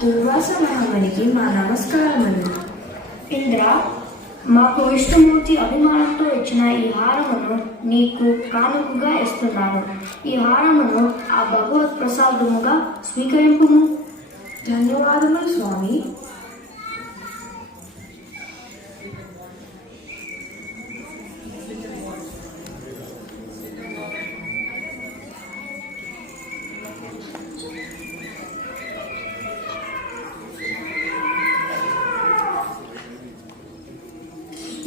దుర్వాస మహామునికి మా నమస్కారములు. ఇంద్ర, మాకు విష్ణుమూర్తి అభిమానంతో ఇచ్చిన ఈ హారమును నీకు కానుకగా ఇస్తున్నాను. ఈ హారమును ఆ భగవత్ ప్రసాదముగా స్వీకరింపుము. ధన్యవాదములు స్వామి.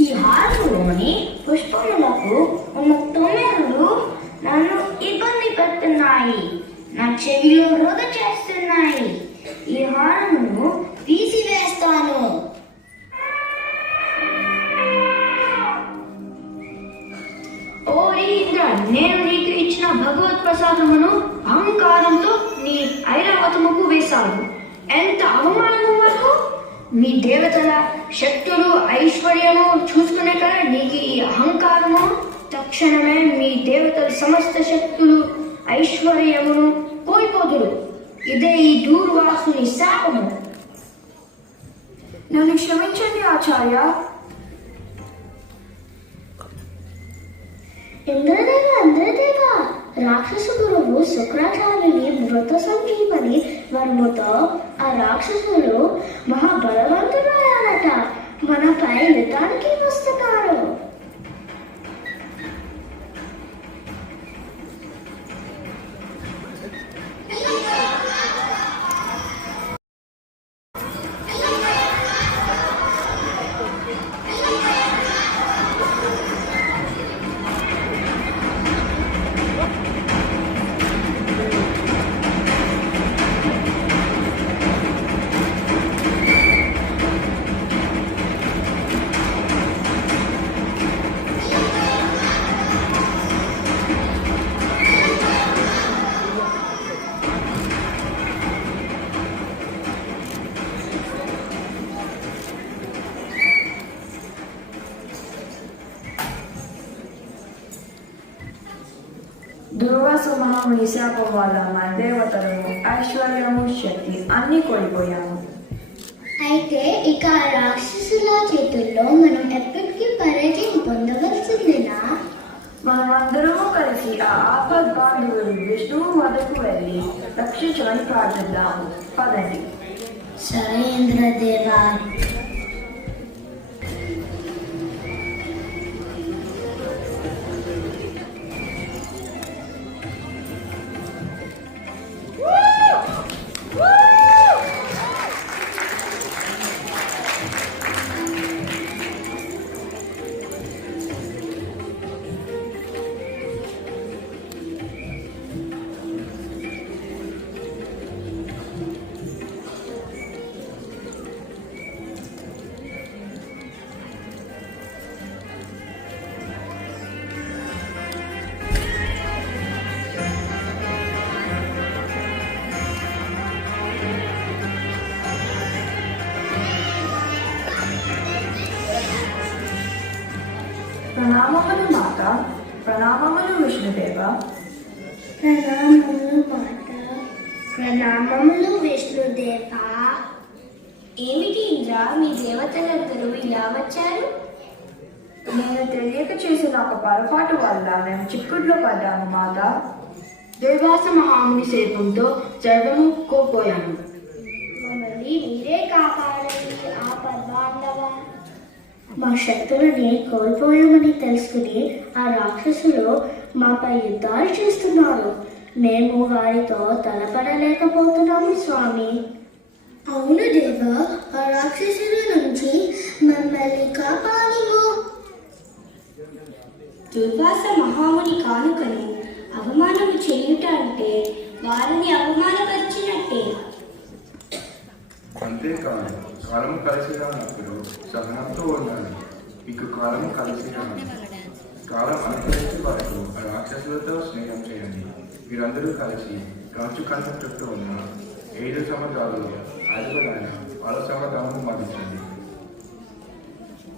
ఈ హారములోని పుష్పములకు ఉన్న తొమ్మిదలు నన్ను ఇబ్బంది పెడుతున్నాయి, నా చెవిలో రోగ చేస్తున్నాయి. ఈ హారమును తీసివేస్తాను. ఓ ఇంద్ర, నేను నీకు ఇచ్చిన భగవత్ ప్రసాదమును అహంకారంతో నీ ఐరావతముకు వేశావు. ఎంత అవమానము వరకు! మీ దేవతల శక్తులు ఐశ్వర్యము చూసుకునే కదా నీకు ఈ అహంకారము. తక్షణమే మీ దేవతల సమస్త శక్తులు ఐశ్వర్యమును కోల్పోదురు. ఇదే ఈ దూర్వాసుని శాపము. నన్ను క్షమించండి ఆచార్య. ఇంద్రదేవ, రాక్షస గురువు శుక్రాచార్యుని మృత సంజీవని వర్మతో ఆ రాక్షసులు మహాబలవంతులయ్యారట. మనపై యుద్ధానికి వస్తున్నారు. దుర్వాస మహాముని శాపం వల్ల మా దేవతలు ఐశ్వర్యము శక్తి అన్ని కోల్పోయాము. అయితే ఇక ఆ రాక్షసుల చేతుల్లో మనం ఎప్పటికీ పరాజయం పొందవలసిందేనా? మనమందరము కలిసి ఆ ఆపద్ బాంధవుడు విష్ణువు వద్దకు వెళ్ళి రక్షించమని ప్రార్థిద్దాము. పదండి. సరే ఇంద్రదేవా. ప్రణామములు మాత. ప్రణామములు విష్ణుదేవ. ప్రణామములు మాత. ప్రణామములు విష్ణుదేవ. ఏమిటి ఇంద్ర, మీ దేవతలందరూ ఇలా వచ్చారు? నేను తెలియక చేసిన ఒక పొరపాటు వల్ల మేము చిక్కుట్లో పడ్డాము మాత. దుర్వాస మహాముని శాపంతో సర్వము కోల్పోయాము. మమ్మల్ని మీరే కాపాడండి ఆపద్బాంధవ. మా శక్తులని కోల్పోయామని తెలుసుకుని ఆ రాక్షసులు మాపై యుద్ధాలు చేస్తున్నారు. మేము వారితో తలపడలేకపోతున్నాము స్వామి. అవును దేవ, ఆ రాక్షసుల నుంచి మమ్మల్ని కాపాడుము. దుర్వాస మహాముని కానుకను అవమానము చేయుట అంటే వారిని అవమానపరిచినట్టే. అంతేకాదు, కాలము కలిసి రానప్పుడు సహనంతో ఉండాలి. మీకు కాలము కలిసి రాను. కాలం అనుకరించే వరకు ఆ రాక్షసులతో స్నేహం చేయండి. మీరందరూ కలిసి కంచు కంచ చుట్టూ ఉన్న 7 సముద్రాలలో 5వ పాల సముద్రము మదించండి.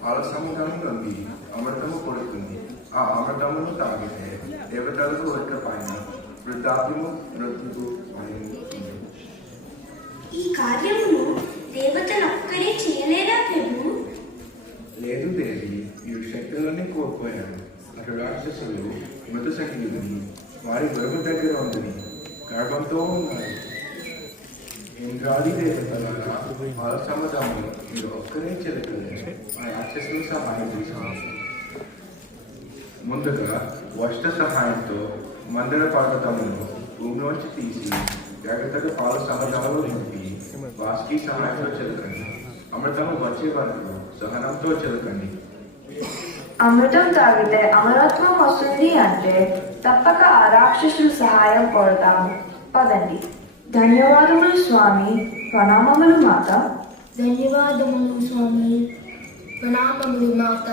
పాల సముద్రం నుండి అమృతము కొడుతుంది. ఆ అమృతమును తాగితే దేవతలకు ఒక్క పైన వృద్ధాప్యము మృత్యువు మరియు ఈ కార్యమును దేవతలు ఒక్కరే చేయలేరా ప్రభు? లేదు దేవి, ఈ శక్తులన్నీ కోల్పోయారు. అటు రాక్షసులు మృత సంగీతం వారి గర్భ దగ్గర ఉందని గర్భంతో ఉన్నారు. ఇంద్రాది దేవతలారా వాళ్ళ సమాధానం మీరు ఒక్కరే చెలకలేదు. ఆ రాక్షసుల సహాయం చేశారు. ముందుగా వష్ట సహాయంతో మందర పర్వతమును భూమిలోంచి తీసి జాగ్రత్తగా పాల సమాధానంలో నింపి వాసుకి సహాయంతో చెలకండి. అమృతము వచ్చే వరకు సహనంతో చెలకండి. అమృతం తాగితే అమరత్వం వస్తుంది అంటే తప్పక ఆ రాక్షసుల సహాయం కోరతాము. పదండి. ధన్యవాదములు స్వామి. ప్రణామములు మాత. ధన్యవాదములు స్వామి. ప్రణామములు మాత.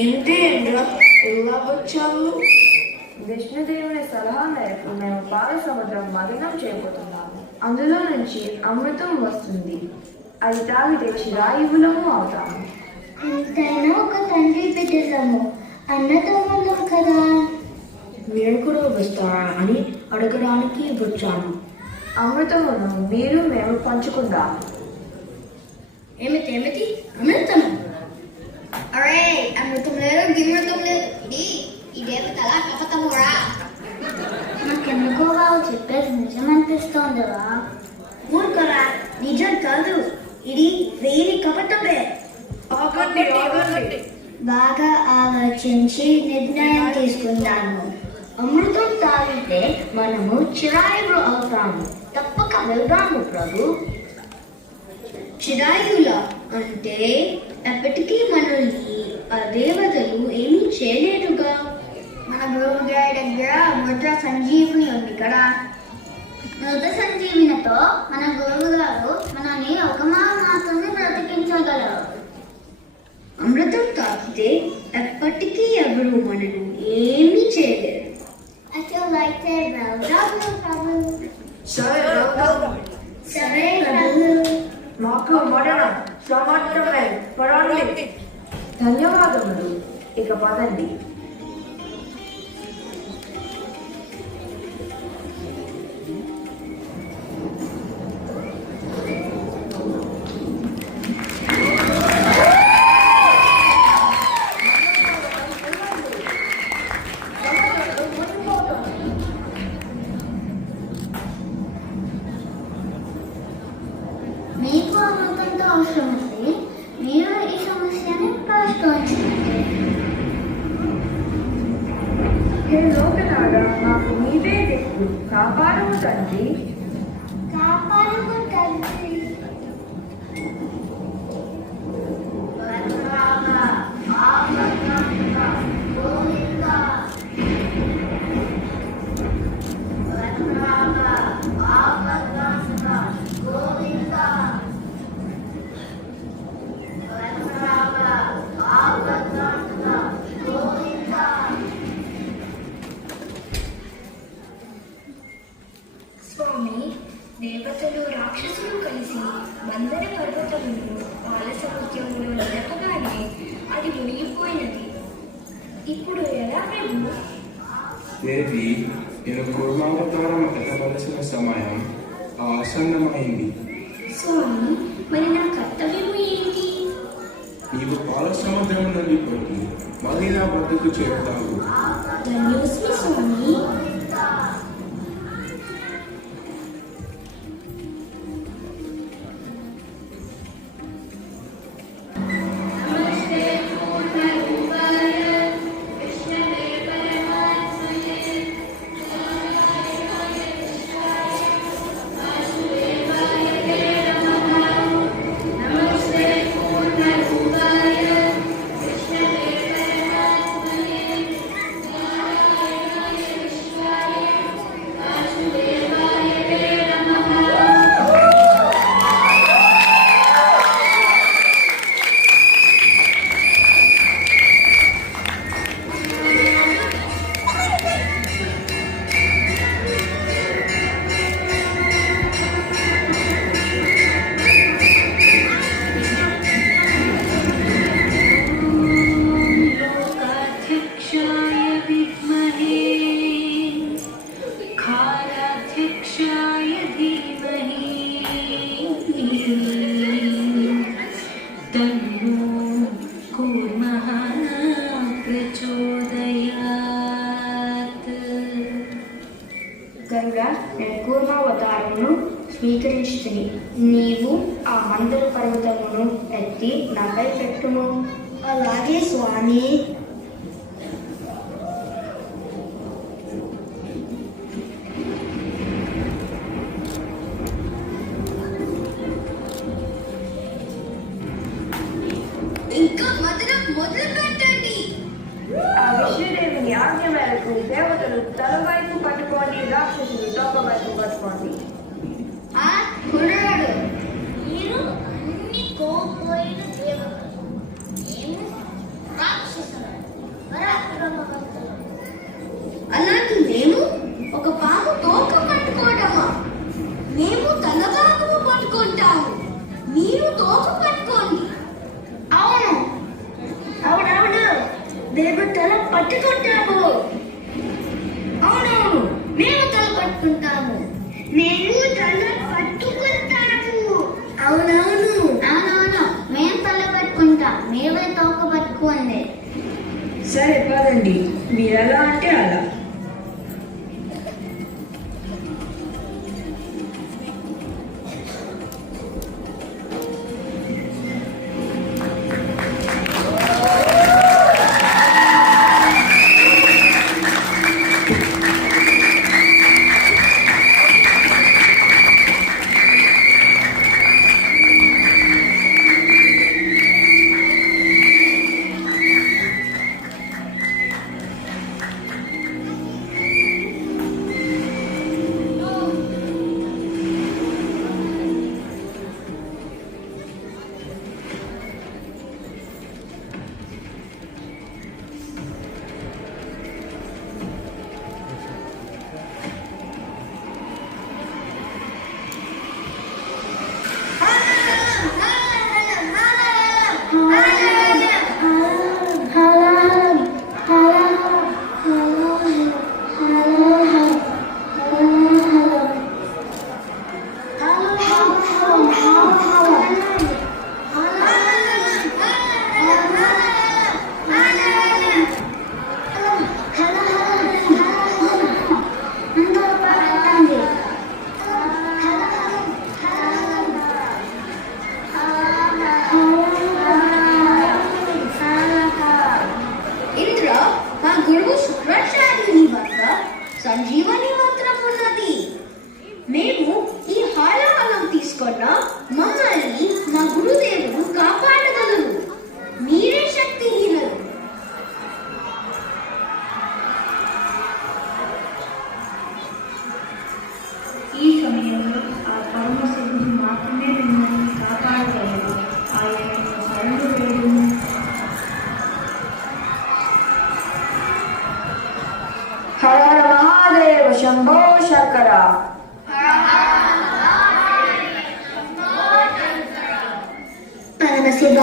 ఏంటి ఇంద్ర, ఎలా వచ్చావు? విష్ణుదేవుని సలహా మేరకు మేము పాల సముద్రం మదనం చేయబోతున్నాము. అందులో నుంచి అమృతం వస్తుంది. అది తాగితే చిరాయువులము అవుతాము. ఎంతైనా ఒక తండ్రి బిడ్డలము, అన్నదమ్ములం కదా. మీరు కూడా వస్తారా అని అడగడానికి వచ్చాను. అమృతమును మీరు మేము పంచుకుందాము. ఏమిటి అమృతం? అరే, అమృతం లేదు, గిమృతం లేదు. ఇదేమిటలా కపతమురా? నాకెందుకో బాబు చెప్పేది నిజమనిపిస్తోందిరా. ఊరుకోరా, నిజం కాదు, ఇది వేరే కపటమే. బాగా ఆలోచించి నిర్ణయం తీసుకుందాము. అమృతం తాగితే మనము చిరాయులు అవుతాము. తప్పక వెళ్దాము ప్రభు. చిరాయుల అంటే ఎప్పటికీ మనల్ని ఆ దేవతలు ఏమీ చేయలేరుగా. మన గురువు గారి దగ్గర మృత సంజీవిని ఉంది కదా. మృత సంజీవినితో మన గురువు గారు మనల్ని ఒక మాత్రమే బ్రతికించగలరు. అమృతం తాగితే ఎప్పటికీ ఎవరు మనను ఏమీ చేయలేరు. సరే మాకు మరణం సమర్థమే. పడండి. ధన్యవాదములు. ఇక పదండి. మీకు అమృతంతో అవసరం ఉంది. మీరు ఈ సమస్యని పరిష్కరించండి. లోకనాథ, మాకు నీవే దిక్కు. కాపాడము తండ్రి. కాపాడము తండ్రి. స్వామి, దేవతలు రాక్షసులు కలిసి మందర పర్వతమును పాల సముద్రంలో నిలపగానే అది మునిగిపోయినది. ఇప్పుడు ఎలా ప్రభు? దేవి, నేను కుర్మావతారం ఎత్తవలసిన సమయం ఆసన్నమైంది. స్వామి, మరి నా కర్తవ్యం ఏంటి? నీవు పాల సముద్రం నుండి కొట్టి మళ్ళీ నా వద్దకు చేరుతావు. ధన్యోస్మి స్వామి. గరుడ, నేను కూర్మావతారమును స్వీకరించుతిని. నీవు ఆ మందర పర్వతమును ఎత్తి నాపై పెట్టుము. అలాగే స్వామి. ఇంకా మదనం మొదలు పెట్టండి. ఆ విష్ణుదేవిని ఆజ్ఞ మేరకు దేవతలు తల వైపు పట్టుకోండి, రాక్షసులు తొక్క వైపు పట్టుకోండి. ఆ కుర్రాడు, మీరు అన్ని కోల్పోయిన దేవతలు, మేము రాక్షసులు, పరాక్రమవంతులు. అలాంటి మేము ఒక పాము తోక పట్టుకోవడమా? మేము తల భాగము పట్టుకుంటాము, మీరు తోక పట్టుకోండి. అవును, అవునవును, మేము తల పట్టుకుంటాము. అవునవును, మేము తల పట్టుకుంటాము. నేను తల పట్టుకుంటాము. అవునవును, అవునవును, మేము తల పట్టుకుంటాం, మేమే తోక పట్టుకోండి. సరే పదండి, మీరు ఎలా అంటే అలా. సంజీవని మంత్రం ఉన్నది. మేము ఈ హాలాహలం తీసుకున్న మమ్మల్ని మా గురుదేవుడు కాపాడగలరు. మీరే శక్తిహీనులు. ఈ సమయంలో ఆ పరమశివుడు మాత్రమే మిమ్మల్ని కాపాడగలడు. ఆయనను శరణు వేడుము. హర హర మహాదేవ శంభో శంకర. పరమశివ,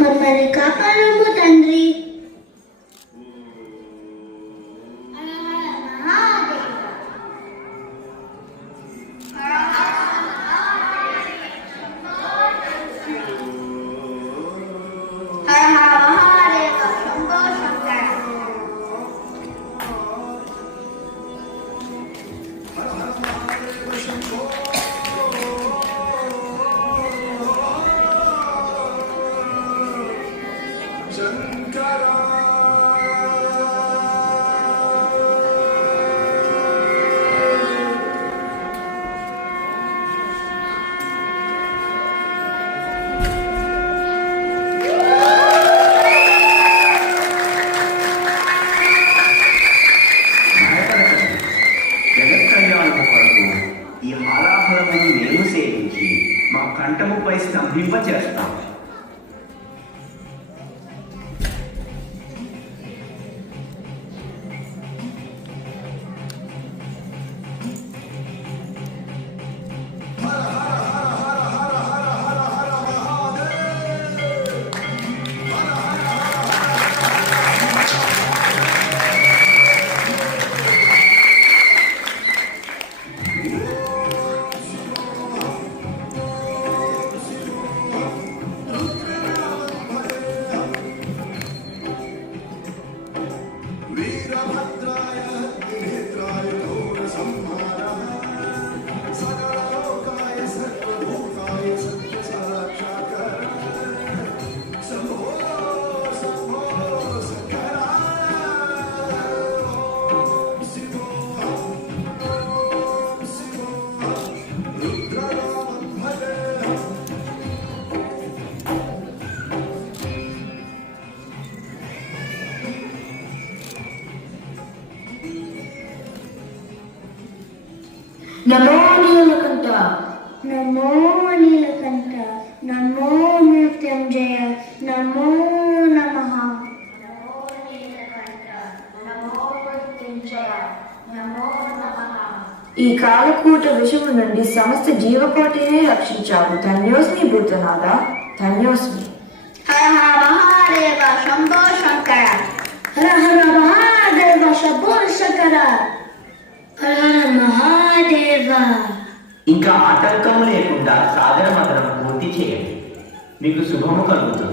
మమ్మల్ని కాపాడము తండ్రి. హర హర మహాదేవ శంభో శంకర. జగత్ కళ్యాణము కొరకు ఈ హాలాహలమును మేము సేవించి మా కంఠముపై స్తంభింప చేస్తాం. నమో నీలకంఠ, నమో నీలకంఠ, నమో మృత్యుంజయ, నమో నమః. ఈ కాలకూట విషము నుండి సమస్త జీవకోటిని రక్షించావు. ధన్యోస్మి భూతనాథ, ధన్యోస్మి. హర హర మహాదేవ శంభో శంకర, హర హర మహాదేవ శంభో శంకర, హర హర మహాదేవ. ఇంకా ఆటంకము లేకుండా సాగర మదనం పూర్తి చేయండి, మీకు శుభము కలుగుతుంది.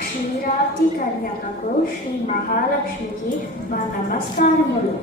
క్షీరాబ్ది కన్యకకు శ్రీ మహాలక్ష్మికి మా నమస్కారములు.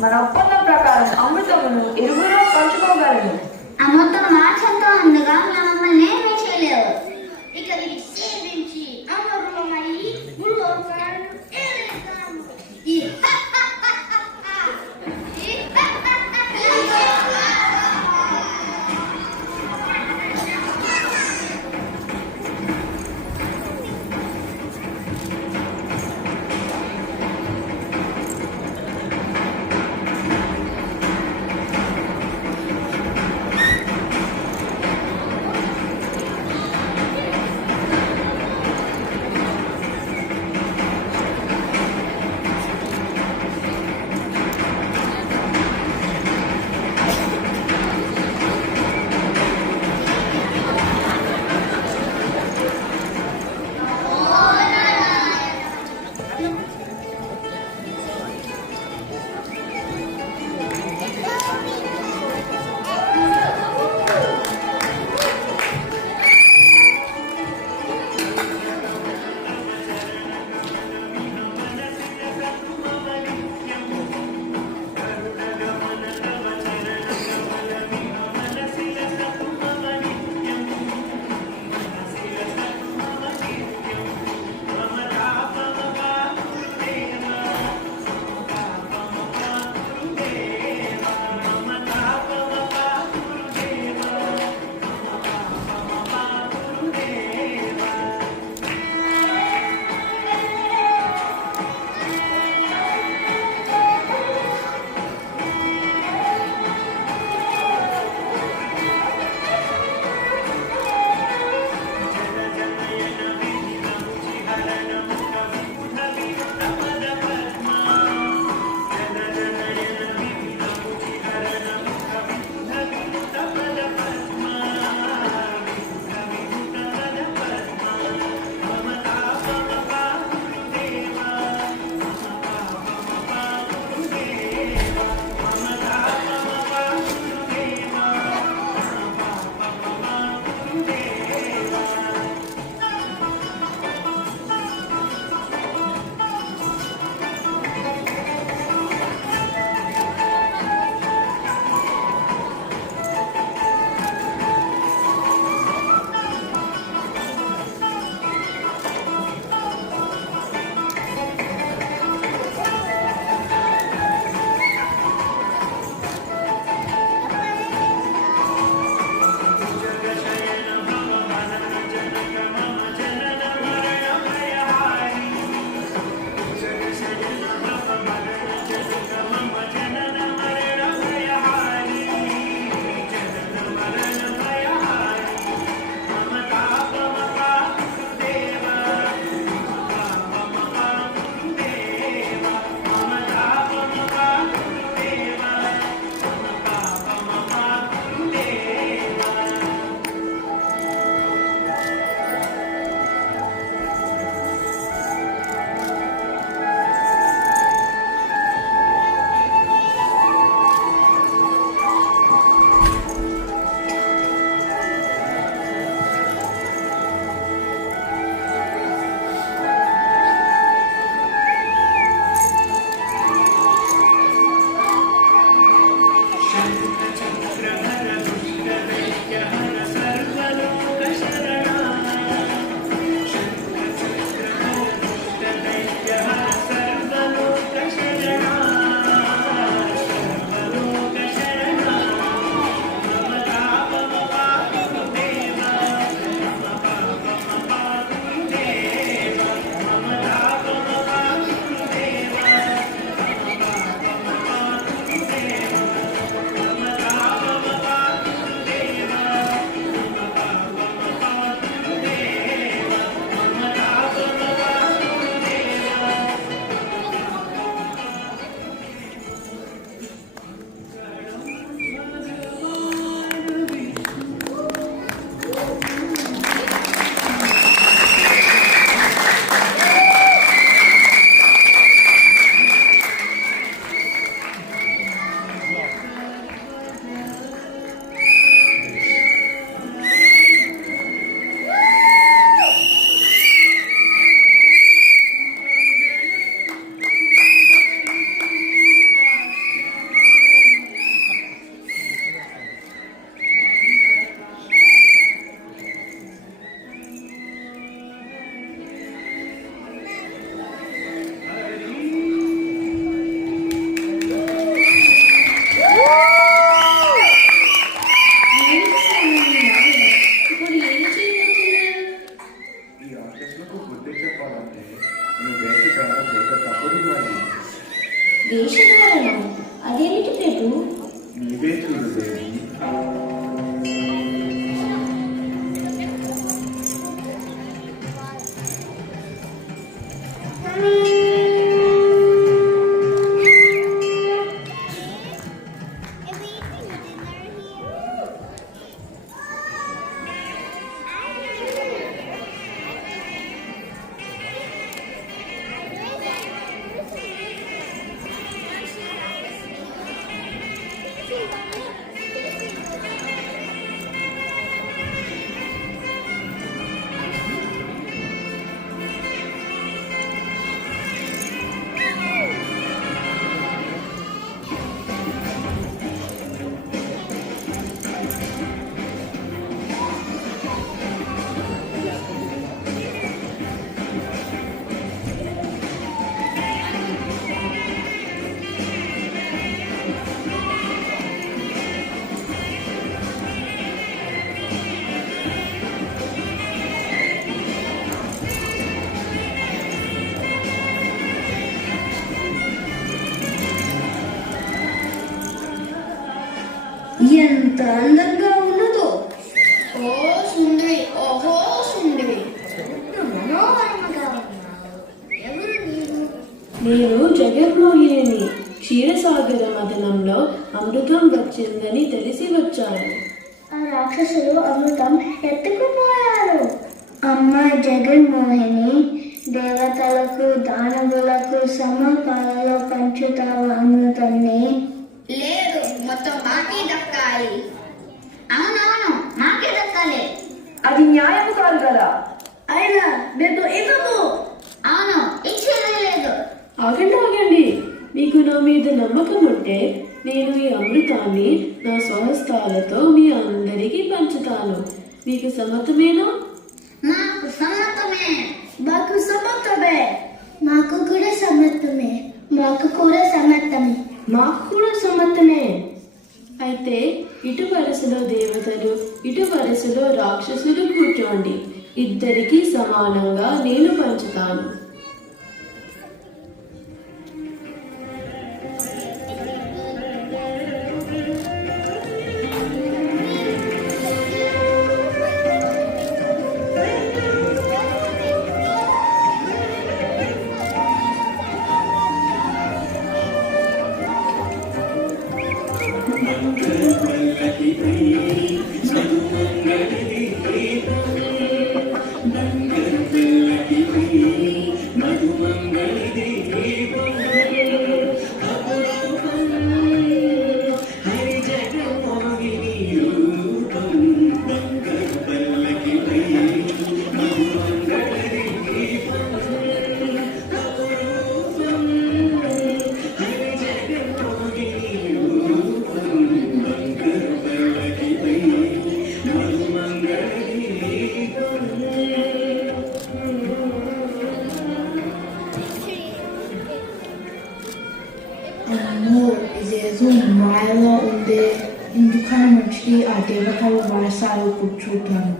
మన ఒప్పందం ప్రకారం అమృతమును ఇరువురు పంచుకోగలరు. అమృతం మార్చంతో అందుగా మమ్మల్ని ఏమీ చేయలేవు. ఇక ఇది సేవించి అమరులమై ముల్లోకాలను ఏలేస్తాము. చూశాను. అదేమిటి ప్రభు? నీవే చూడు దేవి. ఎంత అందంగా ఉన్నదో! ఓ సుందరి, ఓహో సుందరి, ఎంత మనోహరంగా ఉన్నావు. ఎవరు నీవు? నేను జగన్మోహిని. క్షీరసాగర మదనంలో అమృతం వచ్చిందని తెలిసి వచ్చాను. ఆ రాక్షసులు అమృతం ఎత్తుకుపోయారు. అమ్మ జగన్మోహిని, దేవతలకు దానవులకు సమపాలలో పంచుతావు అమృతాన్ని. లేదు, మొత్తం మాకే దక్కాలి. అవునవును, మాకే దక్కాలి. అది న్యాయం కాదు కదా. అయినా మేము ఇవ్వము. అవును, ఇచ్చేదే లేదు. ఆగండి, మీకు నా మీద నమ్మకం ఉంటే నేను ఈ అమృతాన్ని నా స్వహస్తాలతో మీ అందరికీ పంచుతాను. మీకు సమ్మతమేనా? మాకు సమ్మతమే. మాకు సమ్మతమే. మాకు కూడా సమ్మతమే. మాకు కూడా సమ్మతమే. మాకు కూడా సమ్మతమే. అయితే ఇటు వరుసలో దేవతలు, ఇటు వరుసలో రాక్షసులు కూర్చోండి. ఇద్దరికీ సమానంగా నేను పంచుతాను. ఇదేదో మాయలో ఉండే, ఎందుకని మంచి ఆ దేవతల వారసాలు కూర్చుంటాను.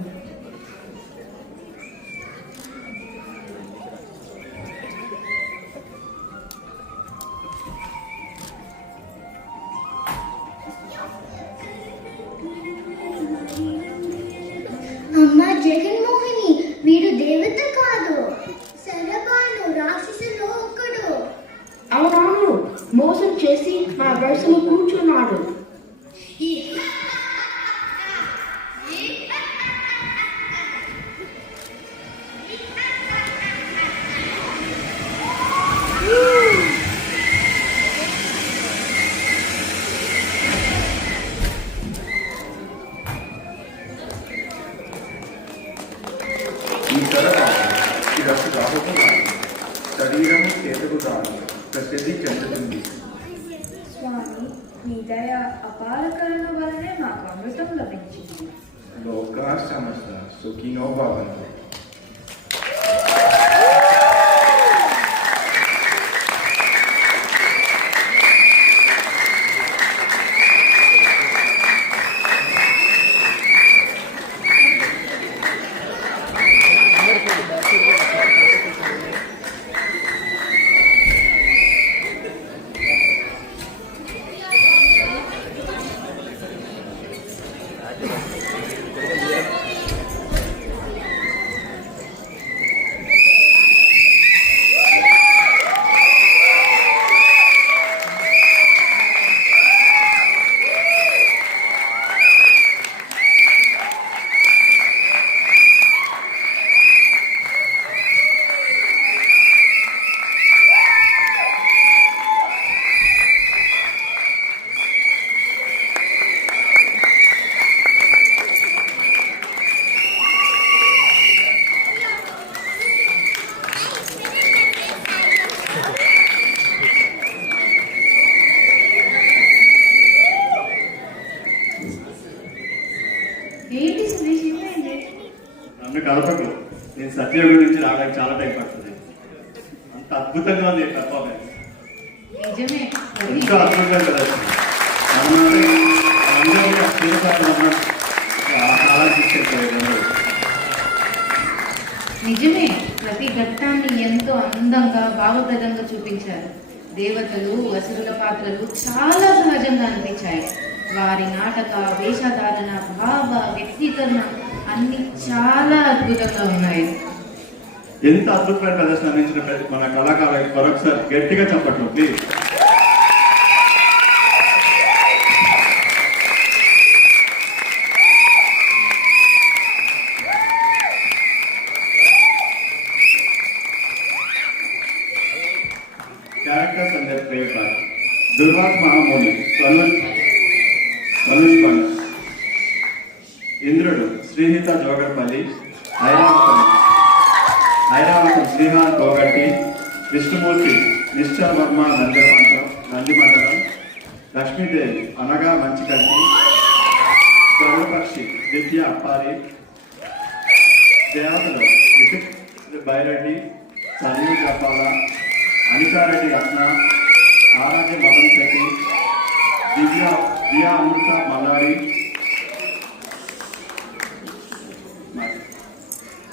అమ్మ జగన్మోహిని, వీడు దేవత కాదు, శరభాను రాక్షసులో ఒక్కడు. అవునవును, మోసం చేసి నా వరుసలో కూర్చున్నాడు. ఈ తరవాత శిరస్సు రాబోతు శరీరము చేతకు దాని ప్రసిద్ధి చెందుతుంది. స్వామి, మీ దయ అపారకరణ వలనే మాకు అమృతం లభించింది. లోకా సమస్త సుఖినో భవంతు. కలపకు. నేను సత్యయుగం నుంచి రావడానికి చాలా టైం పడుతుంది. అంత అద్భుతంగా ఉంది పర్ఫార్మెన్స్. నిజమే. ఎంతో అద్భుతంగా కదా నిజమే, ప్రతి ఘట్టాన్ని ఎంతో అందంగా భావప్రదంగా చూపించారు. దేవతలు అసురుల పాత్రలు చాలా సహజంగా అనిపించాయి. వారి నాటక వేషధారణ భావ వ్యక్తీకరణ అన్ని చాలా అద్భుతంగా ఉన్నాయి. ఎంత అద్భుతమైన ప్రదర్శన అందించిన మన కళాకారులకు మరొకసారి గట్టిగా చెప్పట్లు please. Characters and their play part. Durvas Mahamuni, Swanush Pandit. Indrudu, Srihita Jogarpalli, Airavatam Srihan Kogatti, Vishnumurti, Nishchal Varma Nandimandalam, Lakshmi Devi, Anaga Manchikanti, Garupakshi, Ditya Appari, Deyavalo, Vivek Baireddy, Sanju Japala, Anika Reddy Ratna, Araja Madan Seti, Divya Amrita Malari,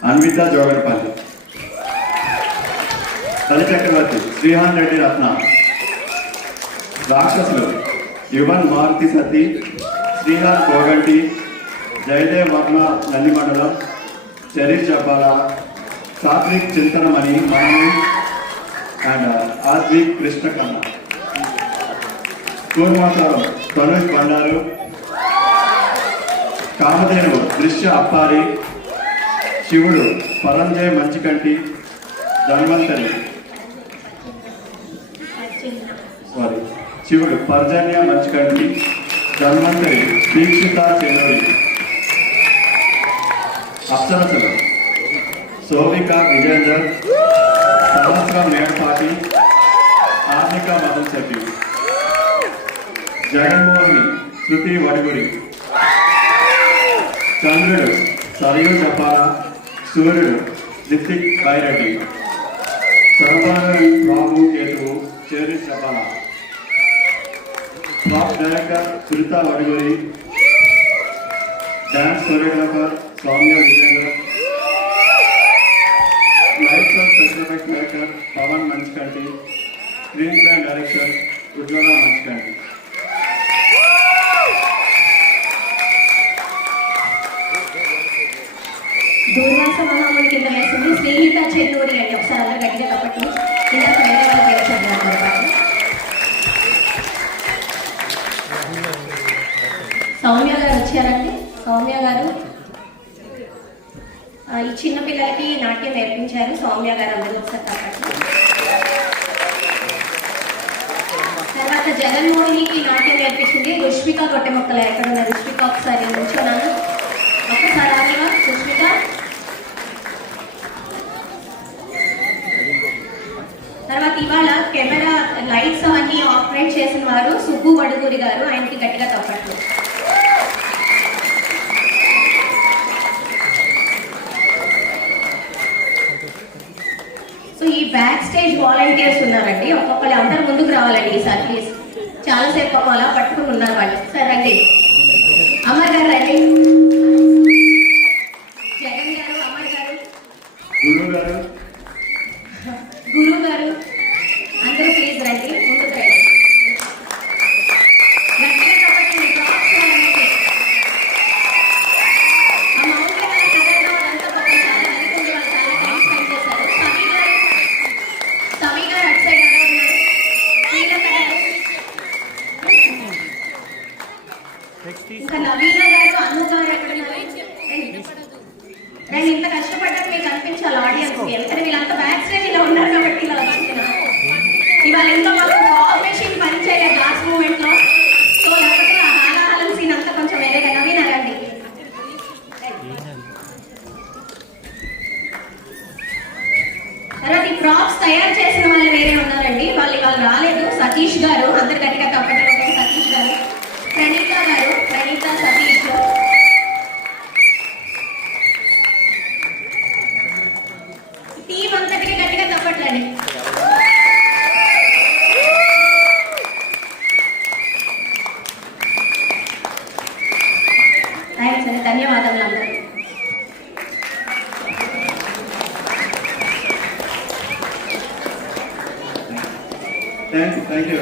Anvita Jogarpalli, Kali Chakravarti, Srihan Reddy Ratna, Rakshasulu, Yuvan Maruti Sati, Srihan Koganti, Jayadev Varma Nandimandalam, Cherish Japala, Satvik Chintanamani, Mani, and Advik Krishna Kanna. Kurmataram, Tanush Bandaru, Kamadenu, Drishya Appari, Shivudu, Paranjay Manchikanti, Dhanvantari. Shivudu, Parjanya Manchikanti, Dhanvantari, Deekshita Chenuri. Apsarasalu, Sovika Vijayendra, Sahasra Mayapati, Arnika Madan Seti, Jaganmohani, Shruti Vadguri, Chandrudu, Saryu Chapala, Suryu, Nithik Baireddy, Sarabana Babu Ketu, Cherish Chapala, Prop Director Surita Vadguri, Dance Choreographer Soumya Vijayendra, Lights and Special Effects Director Pavan Manchikanti, Screenplay Director Ujjwala Manchikanti. Durvasa మహాముని కింద వేసింది శ్రీహిత చెన్నూరి అండి. ఒకసారి అందరూ గట్టిగా తప్పట్టు ఇందాక వేరే వాళ్ళ పేరు చదివారు పాటు. సౌమ్య గారు వచ్చారండి. సౌమ్య గారు ఈ చిన్న పిల్లలకి నాట్యం నేర్పించారు. సౌమ్య గారు అందరూ ఒకసారి తప్పట్టు. తర్వాత జగన్మోహినికి నాట్యం నేర్పించింది రుష్మిక గొట్టెమొక్కల. ఎక్కడ ఉన్న రుష్మిక ఒకసారి నుంచున్నాను. ఒక్కసారి ఆగిగా రుష్మిక. తర్వాత ఇవాళ కెమెరా లైట్స్ అవన్నీ ఆపరేట్ చేసిన వారు సుబ్బు వడుగూరి గారు. ఆయనకి గట్టిగా తప్పట్లు. సో ఈ బ్యాక్ స్టేజ్ వాలంటీర్స్ ఉన్నారండి. ఒక్కొక్కరు అందరు ముందుకు రావాలండి ఈసారి ప్లీజ్. చాలాసేపు అలా పట్టుకుని ఉన్నారు వాళ్ళు. సరే రండి. అమర్ గారు రండి. జగన్ గారు, అమర్ గారు, గురువు గారు అందరూ ప్లీజ్ రండి. ముందుకు రండి. గట్టిగా తప్పండి. ఆ మౌంట్ కదలడం అదంతా పాపం చాలా అనుకుంది. వాళ్ళు చాలా టైం స్పెండ్ చేశారు. సమీ గారు అటు సైడ్ ఎలా ఉన్నారు? శ్రీలత గారు, ఇంకా నవీన గారు, అను గారు ఎక్కడ ఉన్నారు? నేను ఇంత కష్టపడ్డాక మీకు అనిపించాలి ఆడియన్స్ కి. ఎందుకంటే వీళ్ళంతా బ్యాక్ స్టేజ్ ఇలా ఉన్నారు కాబట్టి ఇలా వచ్చిన ఇవాళ ఇంకా మాకు కోఆపరేషన్ పనిచేయలేదు లాస్ట్ మూమెంట్ లో. సో లేకపోతే ఆ హాలాహలం సీన్ అంతా కొంచెం వేరేగా. నవీన రండి. తర్వాత ఈ ప్రాప్స్ తయారు చేసిన వాళ్ళు వేరే ఉన్నారండి. వాళ్ళు ఇవాళ రాలేదు. సతీష్ గారు, అందరు గట్టిగా తప్పకుండా సతీష్ గారు, ప్రణీత గారు, ప్రణీత, సతీష్. సరే ధన్యవాదములు అందరూ. Thank you